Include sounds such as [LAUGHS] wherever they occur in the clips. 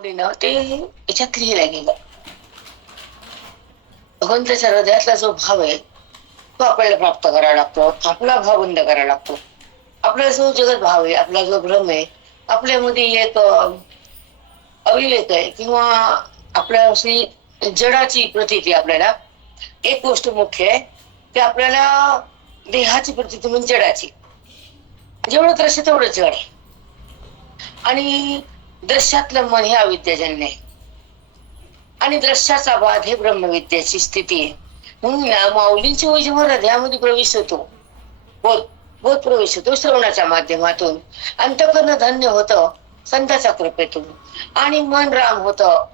आवडीनं ते याच्यात लिहिलं गेलं. भगवंताच्या हृदयातला जो भाव आहे तो आपल्याला प्राप्त करावा लागतो. आपला भाव बंद करावा लागतो. आपला जो जगत भाव आहे आपला जो भ्रम आहे आपल्यामध्ये एक अविवेक आहे किंवा आपल्या अशी जडाची प्रतिती आपल्याला एक गोष्ट मुख्य आहे की आपल्याला देहाची प्रतिती म्हणजे जडाची. जेवढं दृश्य तेवढं जड आहे. आणि दृश्यातलं मन हे अविद्याजन्य आहे. आणि दृश्याचा बाध हे ब्रह्मविद्याची स्थिती आहे. म्हणून माऊलींची वय जेव्हा हृदयामध्ये प्रवेश होतो. बोध बोध प्रवेश होतो श्रवणाच्या माध्यमातून. अंतकरण धन्य होतं संताच्या कृपेतून आणि मन राम होतं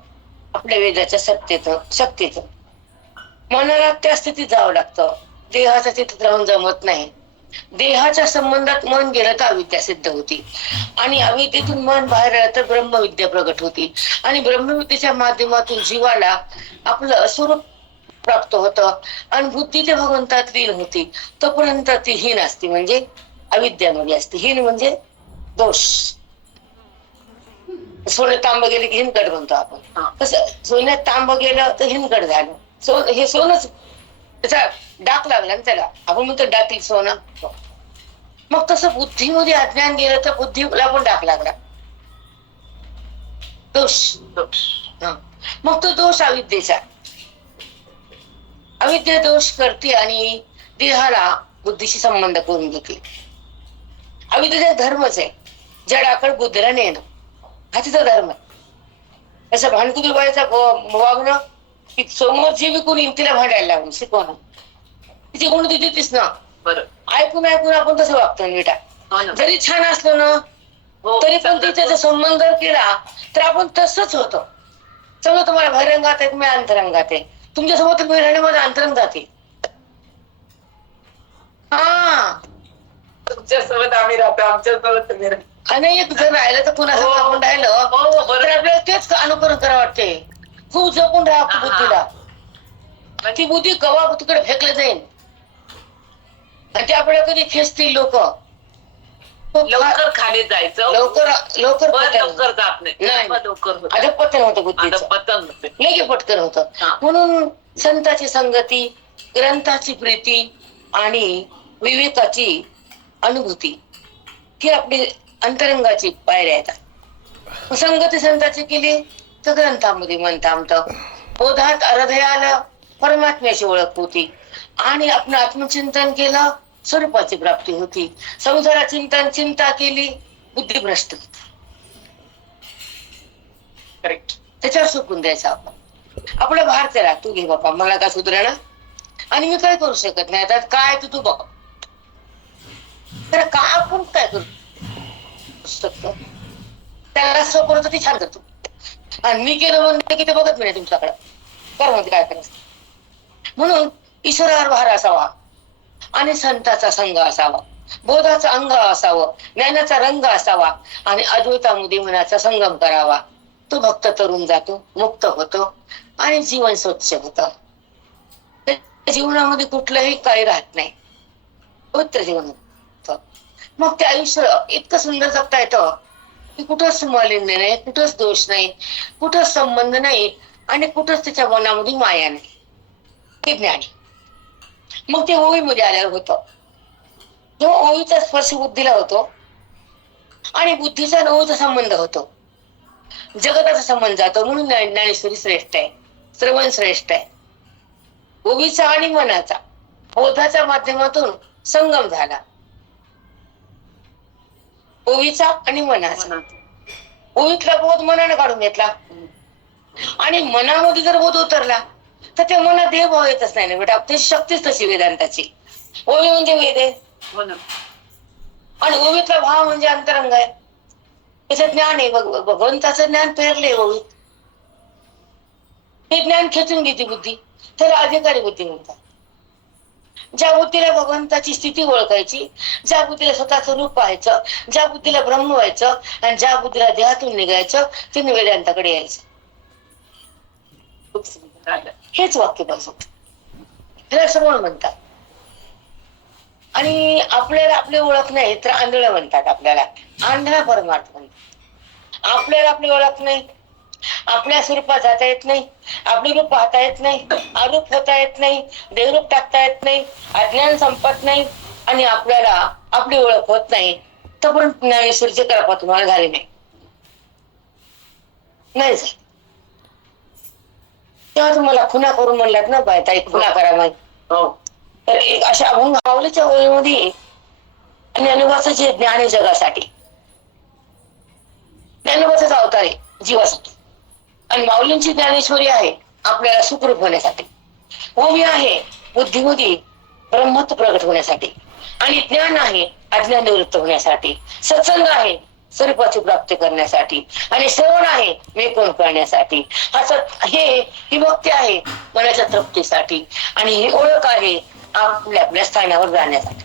आपल्या वेदाच्या सत्तेत शक्तीत. मनाला त्या स्थितीत जावं लागतं. देहाच्या तिथं राहून जमत नाही. देहाच्या संबंधात मन गेलं तर अविद्या सिद्ध होती. आणि अविद्येतून मन बाहेर आलं तर ब्रह्मविद्या प्रगट होती. आणि ब्रह्मविद्येच्या माध्यमातून जीवाला आपलं स्वरूप प्राप्त होतं. आणि बुद्धी ते भगवंतात लीन होती. तोपर्यंत ती हीन असते म्हणजे अविद्यामध्ये असते. हीन म्हणजे दोष. सोने तांब गेले की हिनकड म्हणतो आपण. कसं सोन्यात तांब गेलं तर हिनकड झालं. सोन हे सोनच त्याचा डाक लागला ना त्याला. आपण म्हणतो डाकील सोनं. मग तसं बुद्धीमध्ये अज्ञान गेलं तर बुद्धीला पण डाक लागला. दोष दोष. मग तो दोष अविद्येचा. अविद्या दोष करते आणि देहाला बुद्धीशी संबंध करून घेते. अविद्येचा धर्मच आहे. जडाकड बुद्धीला नेणं. हा तिचा धर्म आहे. असं भांडकुदूर वागणं की समोर जी विकून येईल तिला भांडायला लागून शिकवणं तिची गुण ती देतीस ना. बरं. ऐकून ऐकून आपण तसं वागतो बेटा. हो ना. जरी छान असलो ना हो, तरी पण चांगलं. तिथे जर संबंध केला तर आपण तसंच होतो. समजा तुम्हाला बहिरंगात आहे मी अंतरंगात आहे. तुमच्यासोबत मी राहण्यामध्ये अंतरंग जाते. हा. तुमच्यासोबत आम्ही राहतो आमच्यासोबत तुम्ही. आणि एक जर राहिलं तर पुन्हा हो. आपण राहिलं हो बरोबर. आपल्याला तेच अनुकरण करा वाटते खूप जपून राहा हा. बुद्धीला ती बुद्धी कवा तिकडे फेकलं जाईल? आणि ते आपल्याला कधी खेचतील लोक? लवकर खाली जायचं. लवकर लवकर लवकर जात नाही. लवकर पतन होतं. आता बुद्धीचं. पतन लगे पटकन होतं. म्हणून संताची संगती ग्रंथाची प्रीती आणि विवेकाची अनुभूती ही आपली अंतरंगाची पायऱ्या येतात संगती संताची केली? तर ग्रंथामध्ये मन थांबतं बोधात हृदयाला परमात्म्याची ओळख होती आणि आपण आत्मचिंतन केलं स्वरूपाची प्राप्ती होती. संसारा चिंतन चिंता केली बुद्धिभ्रष्ट त्याच्यावर सुकून द्यायचं आपण. आपलं भार त्याला तू घे बापा मला काय सुधरणं आणि मी काय करू शकत नाही? आता काय तू तू बघ. तर का आपण काय करू शकतो? त्याला सोपवलं ती छान करतो. आणि मी केलं म्हणते की ते बघत नाही तुमच्याकडं? कर म्हणते काय करायचं म्हणून ईश्वरावर भार असावा आणि संताचा संघ असावा बोधाचा अंग असावं ज्ञानाचा रंग असावा आणि अद्वैतामध्ये मनाचा संगम करावा. तो भक्त तरुण जातो मुक्त होतो आणि जीवन स्वच्छ होत. जीवनामध्ये कुठलंही काही राहत नाही. पवित्र जीवन मग ते आयुष्य इतकं सुंदर जगता येतं. की कुठंच मालिन्य नाही कुठंच दोष नाही कुठंच संबंध नाही आणि कुठंच त्याच्या मनामध्ये माया नाही. हे ज्ञान. मग ते ओळीमध्ये आल्यावर होतं. जो ओळीचा स्पर्श बुद्धीला होतो आणि बुद्धीचा नवचा संबंध होतो. जगताचा संबंध जातो म्हणून ज्ञानेश्वरी श्रेष्ठ आहे. श्रवण श्रेष्ठ आहे. ओवीचा आणि मनाचा बोधाच्या माध्यमातून संगम झाला. ओवीचा आणि मनाचा. ओवीतला बोध मनाने काढून घेतला. आणि मनामध्ये जर बोध उतरला तर त्या मनात देह भाव येतच नाही ना बेटा. त्याची शक्तीच तशी वेदांताची. ओवी म्हणजे वेद आहे. हो आणि ओवीतला भाव म्हणजे अंतरंग आहे. त्याचं ज्ञान आहे. भग- भगवंताचं ज्ञान पेरले ओवीत हे ज्ञान खेचून घेते बुद्धी. त्याला अधिकारी बुद्धी म्हणतात. ज्या बुद्धीला भगवंताची स्थिती ओळखायची ज्या बुद्धीला स्वतःचं रूप पाहायचं ज्या बुद्धीला ब्रह्म व्हायचं आणि ज्या बुद्धीला देहातून निघायचं ते वेदांताकडे यायचं. हेच वाक्य पाहिजे त्याला श्रवण म्हणतात. आणि आपल्याला आपली ओळख नाही तर आंधळ म्हणतात आपल्याला. आंधळा परमार्थ म्हणतात. आपल्याला आपली ओळख नाही आपल्या स्वरूपात जाता येत नाही. आपले रूप पाहता येत नाही. आरोप होता येत नाही. देवरूप टाकता येत नाही. अज्ञान संपत नाही. आणि आपल्याला आपली ओळख होत नाही. तर पण ज्ञानेश्वरचे कृपा तुम्हाला झाली नाही. नाही. तेव्हा तुम्हाला खुना करून म्हणलात ना बाय ताई खुना करा मग हो. तर एक अशा अभंग माऊलीच्या ओळीमध्ये जे ज्ञान आहे जगासाठी. ज्ञानोबाचाच अवतार आहे जीवासाठी. आणि माऊलींची ज्ञानेश्वरी आहे आपल्याला सुखरूप होण्यासाठी. ओमी आहे बुद्धिमुदी ब्रह्मत्व प्रगट होण्यासाठी. आणि ज्ञान आहे अज्ञान निवृत्त होण्यासाठी. सत्संग आहे स्वरूपाची प्राप्ती करण्यासाठी. आणि श्रवण आहे मी कोण करण्यासाठी. असं हे ही भक्ती आहे मनाच्या तृप्तीसाठी. आणि ही ओळख आहे आपल्या आपल्या स्थानावर जाण्यासाठी.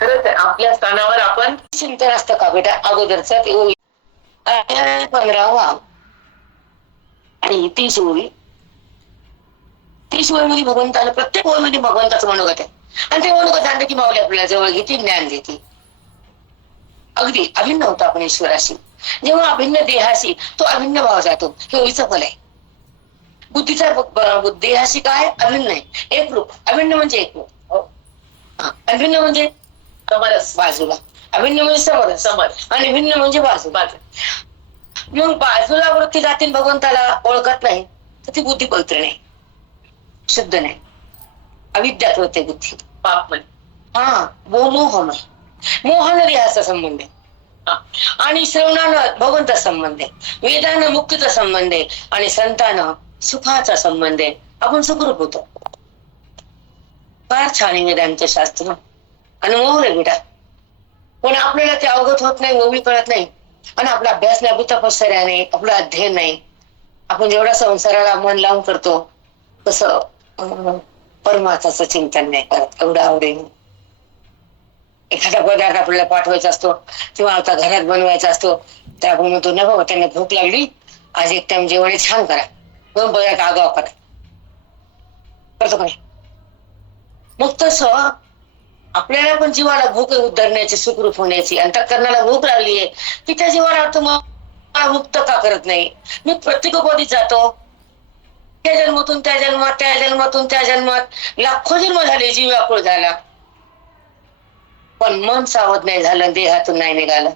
खरंच आहे. आपल्या स्थानावर आपण चिंतन असतं का बेटा? अगोदरचा ते ओळी पंधरावा. आणि तीस म्हणजे ओळी तीस ओळीमध्ये भगवंताला प्रत्येक ओळीमध्ये भगवंताचं मनोगत आहे. आणि ते मनोगत आणलं की माऊली आपल्याला जवळ घेते ज्ञान देते अगदी अभिन्न होतो आपण ईश्वराशी. जेव्हा अभिन्न देहाशी तो अभिन्न भाव जातो. हे ओळीचं फल आहे. बुद्धीचा देहाशी काय? अभिन्न आहे. एक रूप. अभिन्न म्हणजे एक रूप. हो, अभिन्न म्हणजे? समरस बाजूला. अभिन्न म्हणजे समोर समर. आणि भिन्न म्हणजे बाजू बाजू. मग बाजूला वृत्ती जातील भगवंताला ओळखत नाही तर ती बुद्धी पवित्र नाही. शुद्ध नाही. अविद्यात होते बुद्धी. पाप म्हणे. हा वो मोहमय मोहानं देहाचा संबंध आहे. आणि श्रवणानं भगवंता संबंध आहे. वेदानं मुक्तीचा संबंध आहे. आणि संतानं सुखाचा संबंध आहे. आपण सुखरूप होतो. फार छान आहे वेदांत शास्त्र. अनुभव नाही बेटा पण आपल्याला ते अवगत होत नाही ओवी कळत नाही. आणि आपला अभ्यास नाही आपली तपश्चर्या नाही आपलं अध्ययन नाही. आपण जेवढा संसाराला मन लावून करतो तसं अं, परमार्थाचं चिंतन नाही करत एवढं आवडेल. एखादा पदार्थ आपल्याला पाठवायचा असतो किंवा आता घरात बनवायचा असतो तर आपण म्हणतो ना बाबा त्यांना भूक लागली आज एक टाइम जेवण छान करा. दोन पदार्थ आगाव करा. करतो का मग तसं आपल्याला पण जीवाला भूक उद्धरण्याची सुखरूप होण्याची अंतकरणाला भूक लागली आहे की त्या जीवाला अर्थ मग मुक्त का करत नाही? मी प्रत्येक उपाधीत जातो. त्या जन्मातून त्या जन्मात त्या जन्मातून त्या जन्मात लाखो जन्म झाले जीव व्याकुळ झाला. पण मन सावध नाही झालं देहातून नाही निघालं.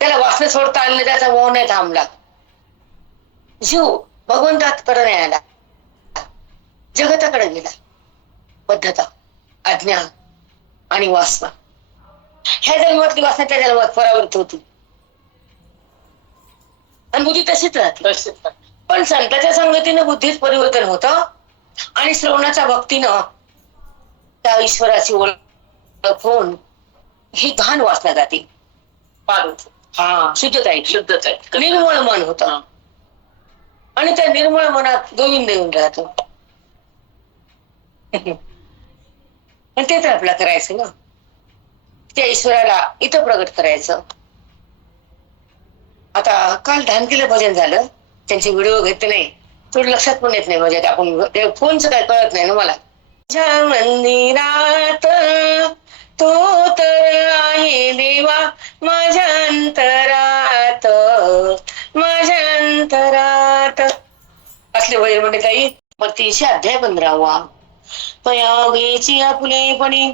त्याला वासने सोडता आलं नाही, त्याचा मोह नाही थांबला. जीव भगवंतात कडे नाही आला जगताकडे गेला. बद्धता अज्ञान आणि वासना. ह्या जन्मातली वासना त्या जन्मात परावृत्त होती. आणि बुद्धी तशीच राहते. पण संतांच्या संगतीनं बुद्धीत परिवर्तन होतं आणि श्रवणाच्या भक्तीनं त्या ईश्वराची ओळख होऊन ही घाण वाचना जाते. हा शुद्धता आहे शुद्धच आहे निर्मळ मन होत. आणि त्या निर्मळ मनात गोविंद येऊन राहतो. पण ते तर आपल्याला करायचं ना. त्या ईश्वराला इथं प्रगट करायचं. आता काल धानकीला भजन झालं. त्यांचे व्हिडिओ घेतले नाही. थोडं लक्षात पण येत नाही म्हणजे आपण फोनचं काय कळत नाही ना मला. तुझ्या मंदिरात तो तर आहे देवा माझ्या अंतरात माझ्या अंतरात असले भजन म्हणजे काही मग तीनशे अध्याय पंधरावा पयावेची आपुलेपणे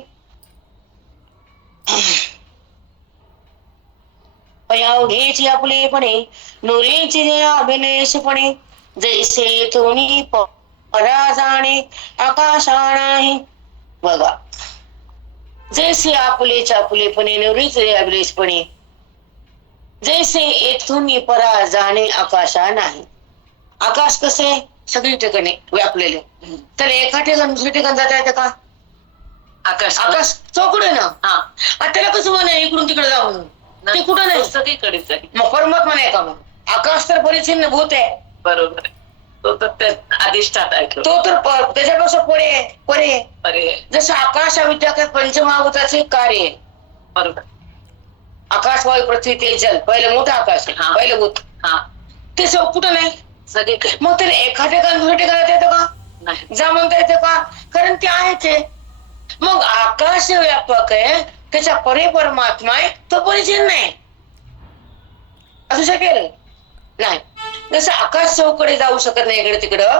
पयावघेची आपुलेपणे नुरेची जे अभिनेशपणे जैसे तुम्ही परा जाणे आकाशाणाही बघा. जैसे आपुलेच्या आपुलेपणे नुरेचे अभिलेशपणे जैसे येथून परा जाणे आकाशा नाही आकाश कसे? सगळी ठिकाणी व्यापलेले. तर एका ठिकाणी दुसऱ्या ठिकाणी जाता येतं का? आकाश आकाश चौकड ना? हा. त्याला कसं म्हणे इकडून तिकडे जाऊ म्हणून. ते कुठं नाही. सगळीकडेच आहे मग परमात्मा नाही का मग? आकाश तर परिचिन्न भूत आहे. बरोबर तो तर अधिष्ठात आहे तो. तर त्याच्यापासून पुढे आहे, परे. अरे जसं आकाश अविद्या पंचमहाभूताचे कार्य आहे. बरोबर आकाश वायू पृथ्वी तेज जल. पहिलं मोठं आकाश आहे. हा. पहिलं भूत. हा. ते सग कुठं नाही? सगळीकडे मग त्याला ठिकाणी दुसऱ्या ठिकाणी येतं का? नाही. जा म्हणता येतं का? कारण ते आहेच आहे मग आकाश व्यापक आहे. त्याच्या परे परमात्मा आहे. तो परिचिन नाही. असू शकेल? नाही. जसं आकाश चौकडे जाऊ शकत नाही इकडे तिकडं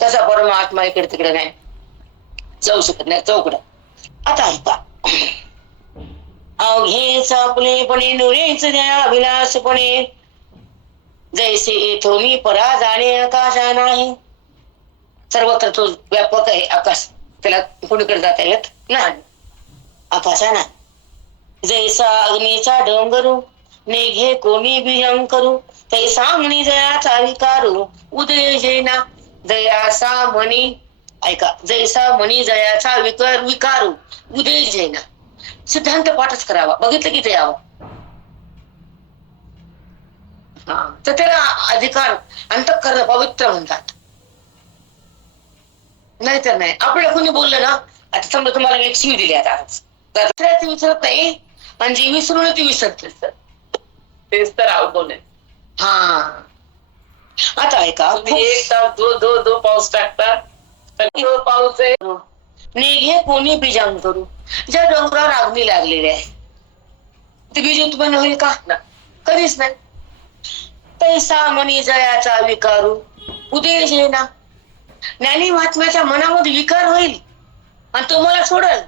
तसा परमात्मा इकडे तिकडे नाही. जाऊ शकत नाही. चौकडं. आता ऐका. अवघेच आपलेपणे नुरेच द्या विलासपणे जैसे येथोनी परा जाणे आकाशा नाही सर्वत्र तो व्यापक आहे आकाश। त्याला कुणीकडे जाता येत नाही आकाशा नाही जैसा अग्नीचा डोंगरू नेघे कोणी बियम करू तैसा म्हणी जयाचा विकारू उदय जैना जयासा म्हणी ऐका जैसा म्हणी जयाचा विकार विकारू उदय जैना सिद्धांत पाठच करावा बघितलं की ते यावं हा तर त्याला अधिकार अंतःकरण पवित्र म्हणतात. नाही तर नाही. आपल्याला कोणी बोललं ना आता समजा तुम्हाला मी एक शिव दिली आता. आज विसरत नाही. आणि जी विसरून ती विसरते तेच तर आहे. हा. आता ऐका एक तास दो दो दो पाऊस टाकता तर तो पाऊस आहे. नेघे कोणी बीजांग करू? ज्या डोंगरावर अग्नी लागलेली आहे. ते बीज उत्पन्न होईल का. कधीच नाही. तैसा मनी जयाचा विकारू. उदय जेना ज्ञानी महात्म्याच्या मनामध्ये विकार होईल. आणि तो मला सोडल.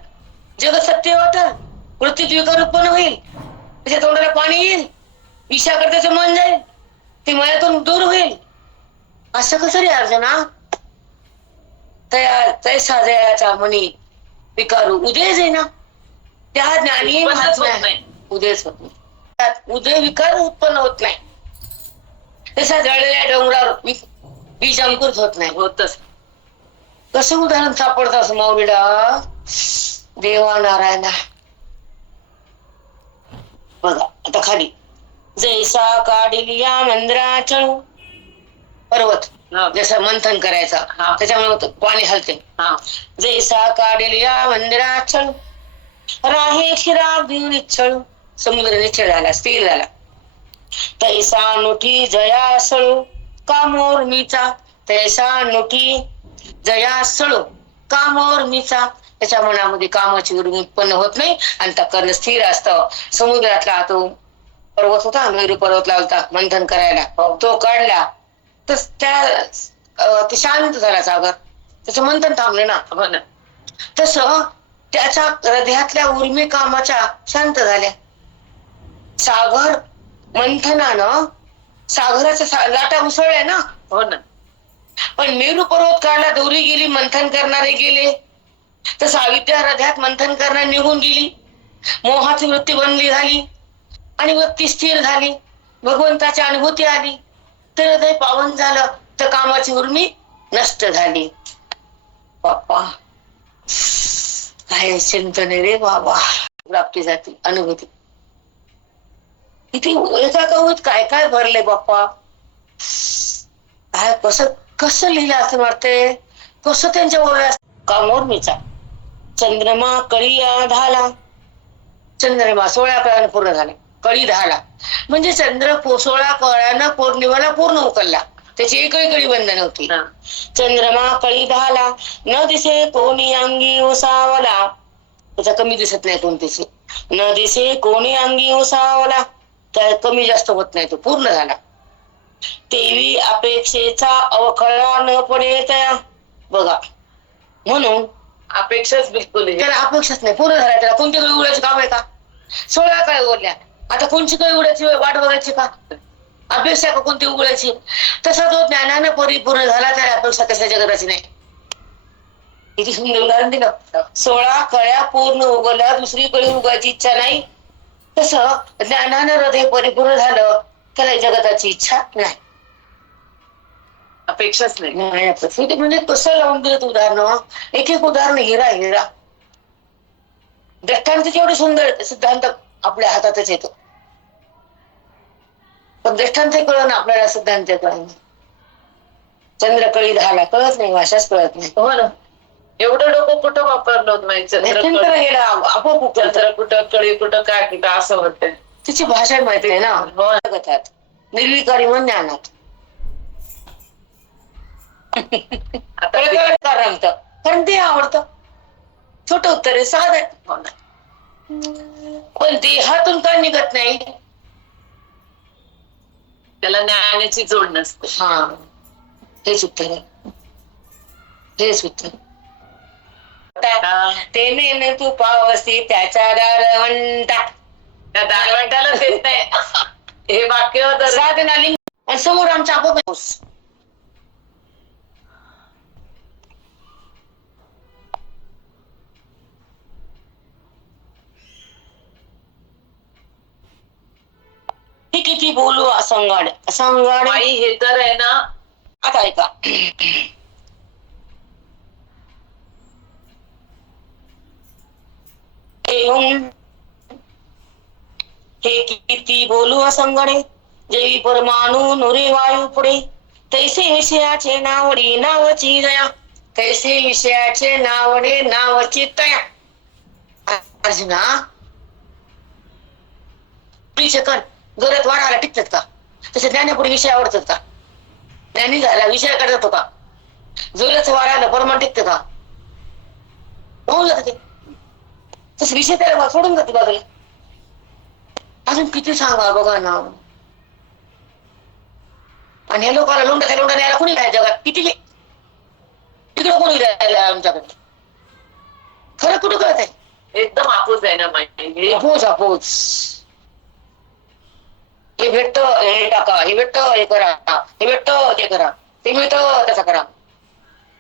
जग सत्य वाटल. वृत्तीत विकार उत्पन्न होईल. त्याच्या तोंडाला पाणी येईल. विषयाकडे त्याचं मन जाईल. ते मनातून दूर होईल. असं कसं रे अर्जुना तया तैसा जयाचा मनी विकारू. उदय जेना त्या ज्ञानी नाही. उदयच होत नाही. उदय विकार उत्पन्न होत नाही. तसा जळलेल्या डोंगरावर बीज अंकुरित होत नाही. होतच. कसं उदाहरण सापडतं असं माऊलीला? देवा नारायणा बघा आता खाली. जैसा काढिलिया मंदिराचळू. पर्वत. जसं मंथन करायचा. त्याच्यामुळे होतं, पाणी हलते. हा. जैसा काढिलिया मंदिराचळ. राहे शिरा भिवून इच्छळू समुद्र निश्चळ झाला स्थिर झाला. तैसा नुठी जया सळू कामोर मीचा तैसा नुठी जया सळू कामोर त्याच्या मनामध्ये कामाची उर्मी उत्पन्न होत नाही आणि त्या कर्ण स्थिर असतं. समुद्रातला तो पर्वत होता मेरू पर्वत लावता मंथन करायला. तो काढला. तर त्या ते शांत झाला सागर. त्याचं मंथन थांबले ना हो तसं त्याच्या हृदयातल्या उर्मी कामाच्या शांत झाल्या. सागर मंथनानं सागराच्या सा- लाटा उसळल्या ना? हो ना. पण मेरू पर्वत काढला दोरी गेली मंथन करणारे गेले. तर अविद्या हृदयात मंथन करणार निघून गेली. मोहाची वृत्ती बनली झाली. आणि वृत्ती स्थिर झाली. भगवंताची अनुभूती आली. तर हृदय पावन झालं तर कामाची उर्मी नष्ट झाली. बाप्पा. काय चिंतन आहे रे बाबा. प्राप्ती जाती अनुभूती. इथे एका कवत काय काय भरले बाप्पा? काय कसं कसं लिहिलं असं वाटतंय? कसं त्यांच्या वयात कामोर्मीचा चंद्रमा कळी धाला चंद्रमा सोळा कळ्यानं पूर्ण झाले. कळी धाला म्हणजे चंद्र सोळा कळ्यानं पौर्णिमेला पूर्ण उकलला. त्याची एकही कळी बंद नव्हती. चंद्रमा कळी धाला न दिसे कोणी अंगी ओसावला. त्याचा कमी दिसत नाही कोणतीच. न दिसे कोणी अंगी ओसावला. त्या कमी जास्त होत नाही तो पूर्ण झाला. तेवी अपेक्षेचा अवखळा न पडे त्या बघा. म्हणून अपेक्षाच बिलकुल. त्याला अपेक्षाच नाही पूर्ण झाला त्याला. कोणती काही उडायची काम आहे का? सोळा काय उडल्या आता कोणची काही उडायची वाट बघायची का? अपेक्षा का कोणती उघडायची? तसा तो ज्ञानानं परिपूर्ण झाला त्याला अपेक्षा कशाच्या करायची नाही. किती सुंदर उदाहरण दिलं. सोळा कळ्या पूर्ण उगवल्या दुसरी कळी उगायची इच्छा नाही. तसं ज्ञानानं हृदय परिपूर्ण झालं त्याला जगताची इच्छा नाही. अपेक्षाच नाही. ते म्हणजे कसं लावून दिलं उदाहरण? एक एक उदाहरण हिरा हिरा. दृष्टांत जेवढे सुंदर सिद्धांत आपल्या हातातच येतो. पण दृष्टांत कळलं ना आपल्याला सिद्धांत कळलं चंद्र कळी झाला कळत नाही भाषाच कळत नाही. हो ना. एवढं डोकं कुठं वापरलं होत नाही चंद्र दृष्टांत कळी- गेला आपोआप कुठं कळी कुठं काय कुठं असं होतंय. तिची भाषा माहिती आहे ना? हो. जगतात. निर्विकारी मन ज्ञानात. आता कळत ते- का रमतं. कारण ते आवडतं. छोट उत्तर आहे साध आहे. हो ना. पण देहातून का निघत नाही. त्याला ज्ञानाची जोड नसते. हा. हेच उत्तर आहे. हेच उत्तर तेने न तू पावसी त्याच्या दार म्हणता त्या दारवंटाला देत नाही. हे वाक्य तर साधना लिंग आणि समोर आमचा आपोआप पाऊस हे किती बोलू असंगाड असंगाड हे तर आहे ना आता ऐका. येऊन हे किती बोलू असंगडे जेवी परमाणू नुरे वायू पुढे. तैसे विषयाचे नावडे नावची दया तैसे विषयाचे नावडे नावची तया अर्जुना कर गरज वाढायला टिकतात का? तसे ज्ञानापुढे विषय आवडतात का? ज्ञानी झाला विषय करतात होता जोरच वाढायला परमान टिकत का? होऊन जात ते. तसं विषय त्याला सोडून जाते बाजूला अजून किती सांगा बघा ना. आणि या लोकांना लोंडाच्या लोंडा न्यायला कोणी काय जगात किती तिकडं कोणी राहिलं आमच्याकडे? खरं कुठं कळत आहे? एकदम आपूस आहे ना अपोज अपोज हे भेटत हे टाका हे भेटत हे करा. हे भेटत ते करा. ते मिळत त्याचा करा.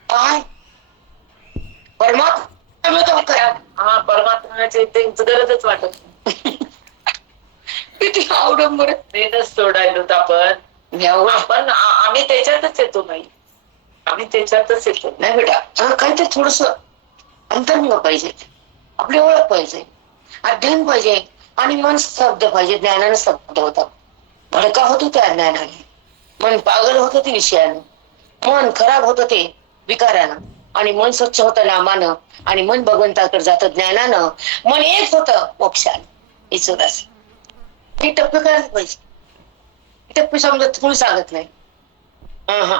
काय? परमात्मा हा परमात्म्याची त्यांची गरजच वाटत. किती अवडंबर. मेहनत सोडायलो आपण. आपण आम्ही त्याच्यातच येतो नाही आम्ही त्याच्यातच येतो. नाही बेटा हा, काहीतरी थोडस अंतर्मुख पाहिजे. आपली ओळख पाहिजे. अध्ययन पाहिजे. आणि मन स्तब्ध पाहिजे. ज्ञानानं स्तब्ध होतं. भडका होतो त्या ज्ञानाने. मन पागल होतं ते विषयानं. मन खराब होतं ते विकारानं. आणि मन स्वच्छ होतं नामानं आणि मन भगवंताकडे जातं ज्ञानानं मन एक होतं मोक्षानं. ईश्वरास हे टप्पे करायला पाहिजे टप्पे समजत कोणी सांगत नाही. हा हा.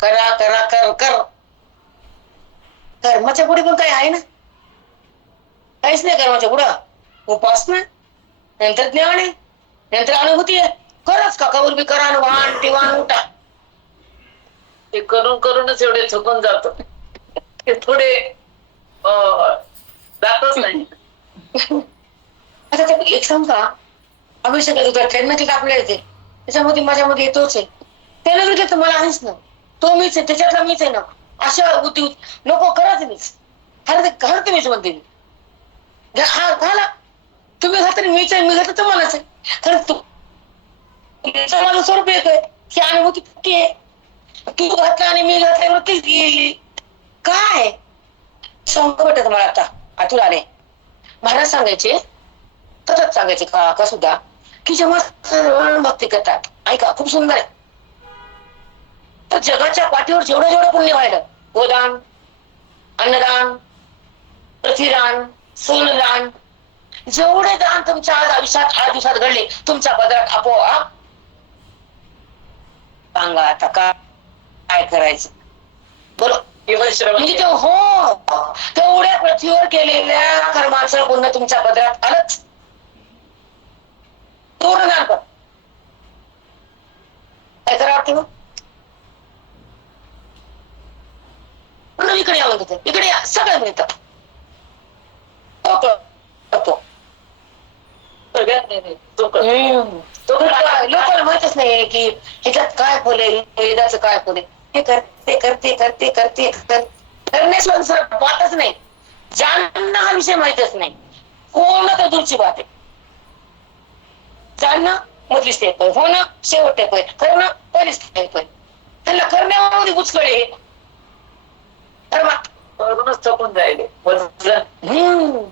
करा करा कर कर. कर्माच्या पुढे पण काही आहे ना? काहीच नाही कर्माच्या पुढं. उपासना नंतर ज्ञान आहे नंतर अनुभूती आहे. खरंच काकावर बी करा वाहन टिवाण उठा. ते करून करूनच एवढे थकून जातो. ते थोडे जातच नाही. आता एक समजा अभिषेक होता ट्रेन मध्ये आपल्या येते त्याच्यामध्ये माझ्यामध्ये येतोच आहे. त्याला विचार तर मला आहेच ना. तो मीच आहे त्याच्यातला मीच आहे ना. अशा बुद्धी नको कराच मीच. खरं ते खरं ते मीच म्हणते मी. हा घाला तुम्ही घात मीच आहे मी घात तर मलाच आहे. खरं तू माझं स्वरूप एक आहे. की अनुभूती आहे. तू घातला आणि मी घातल्यावर तीच गेली. काय? संकट मला आता आतून आले. महाराज सांगायचे तसंच सांगायचे का का सुद्धा की जेव्हा भक्ती करतात ऐका खूप सुंदर आहे. तर जगाच्या पाठीवर जेवढं जेवढं पुण्य व्हायला गोदान अन्नदान प्रतिदान सोनदान जेवढे दान तुमच्या आज आयुष्यात आठ दिवसात घडले तुमच्या पदरात आपोआप सांगा आता का काय करायचं? बरोबर म्हणजे ते हो तेवढ्या पृथ्वीवर केलेल्या कर्माचं पुण्य तुमच्या पदरात आलंच. पूर्ण दान कर काय करा वाटतं मग? पूर्ण इकडे यावं तिथे इकडे या सगळं मिळतं. हो लोकांना माहितच नाही की ह्याच्यात काय फुल आहे वेदाचं काय फुल. आहे करते करते करते करते कर करण्याशिवाय बातच नाही. जाणणं हा विषय माहितच नाही कोण तर दूरची बात आहे जाणणं मधली स्टेप आहे. होणं शेवट आहे करणं पहिली स्टेप आहे त्यांना करण्यामध्ये गुचकळे कर्मा करूनच थकून जायले. वजन हम्म.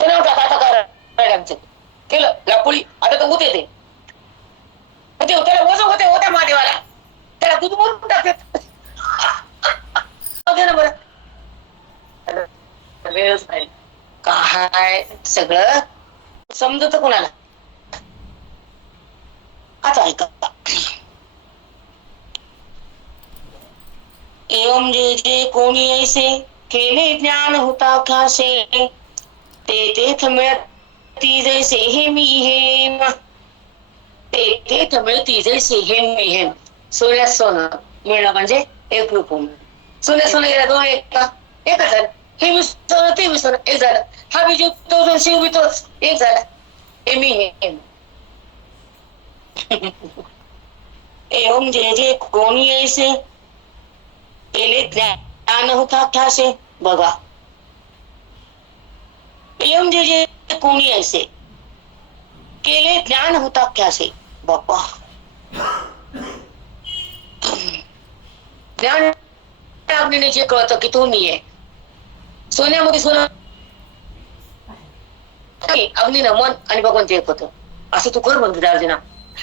ते आता आमचं? केलं लापुळी आता तर होते ते मग ते त्याला वजन होते होत्या महादेवाला काय सगळं समजत कोणाला आता ऐका जे जे कोणी ऐसे केले ज्ञान होता ख्यासे ते तेथ मिळती जैसे हे मी हे ते ते तर मिळती जैसे हेम मी हेम सोन्यात सोनं मिळणं म्हणजे एक रूप होणं सुने सोनं गेला दोन एक का? एकच झालं. हे मी ते मी एक झालं. हा बिजू तो जो शिव बी तोच एक झाला. हे मी हेम [LAUGHS] एवं जे जे कोणी ऐसे केले ज्ञान होता ठासे बघा. एवं जे जे कोणी ऐसे केले ज्ञान होता ख्यासे बाप्पा. [LAUGHS] ज्ञान अग्नीने जे कळतं की तो मी आहे. सोन्यामध्ये सोनं अग्नि अग्नीनं मन आणि भगवंत एक होतं असं तू कर म्हणतो अर्जुना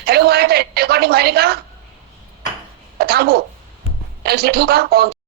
हॅलो रेकॉर्डिंग व्हायली का? थांबू. ठेवू का? पाहून